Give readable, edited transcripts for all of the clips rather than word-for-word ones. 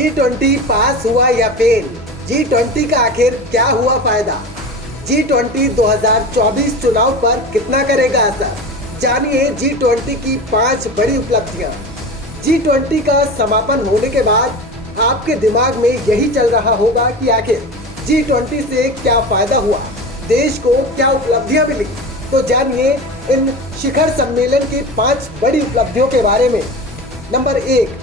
G20 पास हुआ या fail? G20 का आखिर क्या हुआ फायदा? G20 2024 चुनाव पर कितना करेगा असर? जानिए G20 की 5 बड़ी उपलब्धियां। G20 का समापन होने के बाद आपके दिमाग में यही चल रहा होगा कि आखिर G20 से क्या फायदा हुआ, देश को क्या उपलब्धियां मिली। तो जानिए इन शिखर सम्मेलन की 5 बड़ी उपलब्धियों के बारे में। नंबर 1,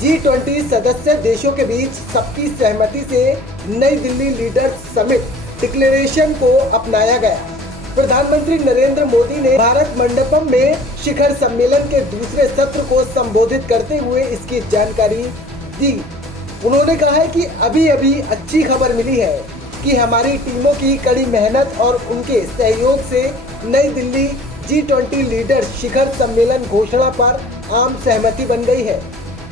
G20 सदस्य देशों के बीच सबकी सहमति से नई दिल्ली लीडर्स समिट डिक्लेरेशन को अपनाया गया। प्रधानमंत्री नरेंद्र मोदी ने भारत मंडपम में शिखर सम्मेलन के दूसरे सत्र को संबोधित करते हुए इसकी जानकारी दी। उन्होंने कहा है कि अभी अभी अच्छी खबर मिली है कि हमारी टीमों की कड़ी मेहनत और उनके सहयोग से नई दिल्ली G20 लीडर्स शिखर सम्मेलन घोषणा पर आम सहमति बन गई है।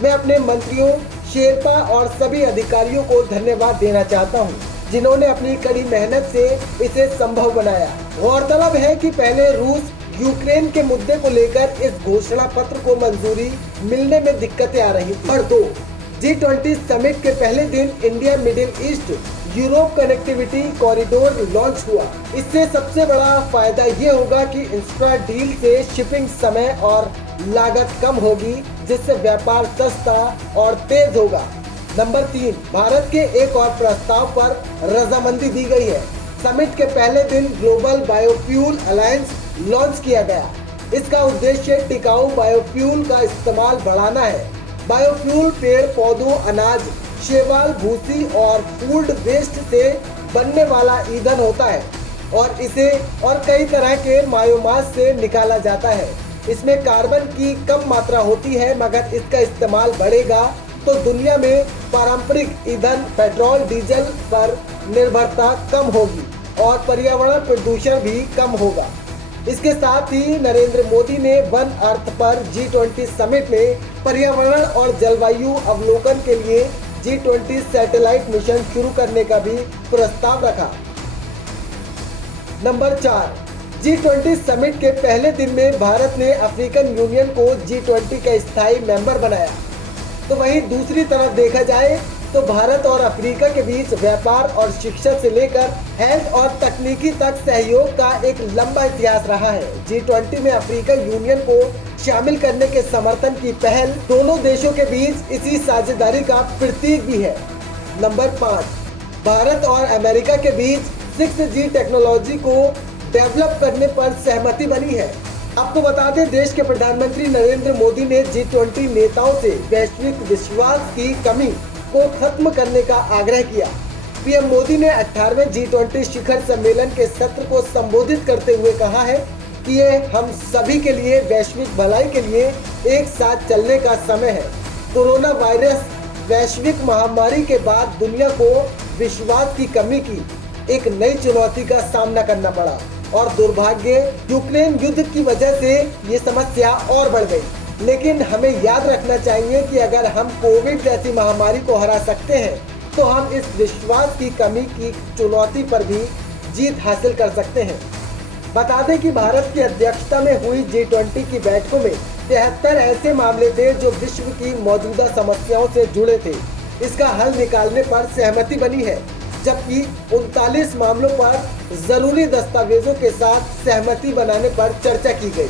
मैं अपने मंत्रियों, शेरपा और सभी अधिकारियों को धन्यवाद देना चाहता हूं, जिन्होंने अपनी कड़ी मेहनत से इसे संभव बनाया। गौरतलब है कि पहले रूस यूक्रेन के मुद्दे को लेकर इस घोषणा पत्र को मंजूरी मिलने में दिक्कतें आ रही थी। और 2, G20 समिट के पहले दिन India middle east Europe connectivity corridor launch हुआ। इससे सबसे बड़ा फायदा ये होगा कि इंफ्रा डील से शिपिंग समय और लागत कम होगी, जिससे व्यापार सस्ता और तेज होगा। नंबर 3, भारत के एक और प्रस्ताव पर रजामंदी दी गई है। समिट के पहले दिन ग्लोबल बायोफ्यूल अलायंस लॉन्च किया गया। इसका उद्देश्य टिकाऊ बायोफ्यूल का इस्तेमाल बढ़ाना है। बायोफ्यूल पेड़ पौधों, अनाज, शैवाल, भूसी और फूड वेस्ट से बनने वाला ईंधन होता है और इसे और कई तरह के बायोमास से निकाला जाता है। इसमें कार्बन की कम मात्रा होती है, मगर इसका इस्तेमाल बढ़ेगा तो दुनिया में पारंपरिक ईंधन पेट्रोल डीजल पर निर्भरता कम होगी और पर्यावरण प्रदूषण भी कम होगा। इसके साथ ही नरेंद्र मोदी ने वन अर्थ पर G20 समिट में पर्यावरण और जलवायु अवलोकन के लिए G20 सैटेलाइट मिशन शुरू करने का भी प्रस्ताव रखा। नंबर 4, G20 समिट के पहले दिन में भारत ने अफ्रीकन यूनियन को G20 का स्थायी मेंबर बनाया। तो वहीं दूसरी तरफ देखा जाए तो भारत और अफ्रीका के बीच व्यापार और शिक्षा से लेकर हेल्थ और तकनीकी तक सहयोग का एक लंबा इतिहास रहा है। G20 में अफ्रीका यूनियन को शामिल करने के समर्थन की पहल दोनों देशों के बीच इसी साझेदारी का प्रतीक भी है। नंबर 5, भारत और अमेरिका के बीच 6G टेक्नोलॉजी को डेवलप करने पर सहमति बनी है। आपको बता दें, देश के प्रधानमंत्री नरेंद्र मोदी ने G20 नेताओं से वैश्विक विश्वास की कमी को खत्म करने का आग्रह किया। पीएम मोदी ने 18वें G20 शिखर सम्मेलन के सत्र को संबोधित करते हुए कहा है कि ये हम सभी के लिए वैश्विक भलाई के लिए एक साथ चलने का समय है। कोरोना वायरस वैश्विक महामारी के बाद दुनिया को विश्वास की कमी की एक नई चुनौती का सामना करना पड़ा और दुर्भाग्य यूक्रेन युद्ध की वजह से ये समस्या और बढ़ गई। लेकिन हमें याद रखना चाहिए कि अगर हम कोविड जैसी महामारी को हरा सकते हैं तो हम इस विश्वास की कमी की चुनौती पर भी जीत हासिल कर सकते हैं। बता दें कि भारत की अध्यक्षता में हुई G20 की बैठकों में 73 ऐसे मामले थे जो विश्व की मौजूदा समस्याओं से जुड़े थे। इसका हल निकालने पर सहमति बनी है, जबकि 39 मामलों पर जरूरी दस्तावेजों के साथ सहमति बनाने पर चर्चा की गई।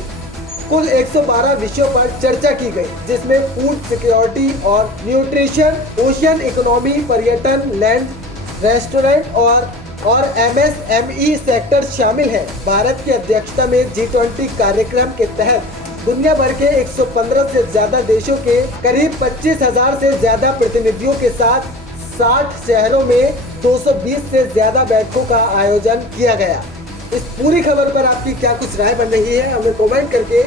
कुल 112 विषयों पर चर्चा की गई, जिसमें फूड सिक्योरिटी और न्यूट्रिशन, ओशियन इकोनॉमी, पर्यटन, लैंड, रेस्टोरेंट और MSME सेक्टर शामिल हैं। भारत की अध्यक्षता में G20 कार्यक्रम के तहत दुनिया भर के 115 से ज्यादा देशों के करीब 25,000 से ज्यादा प्रतिनिधियों के साथ 60 शहरों में 220 से ज्यादा बैठकों का आयोजन किया गया। इस पूरी खबर पर आपकी क्या कुछ राय बन रही है, हमें कमेंट करके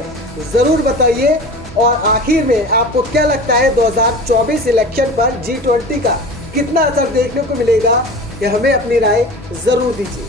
जरूर बताइए। और आखिर में आपको क्या लगता है 2024 इलेक्शन पर G20 का कितना असर देखने को मिलेगा, ये हमें अपनी राय जरूर दीजिए।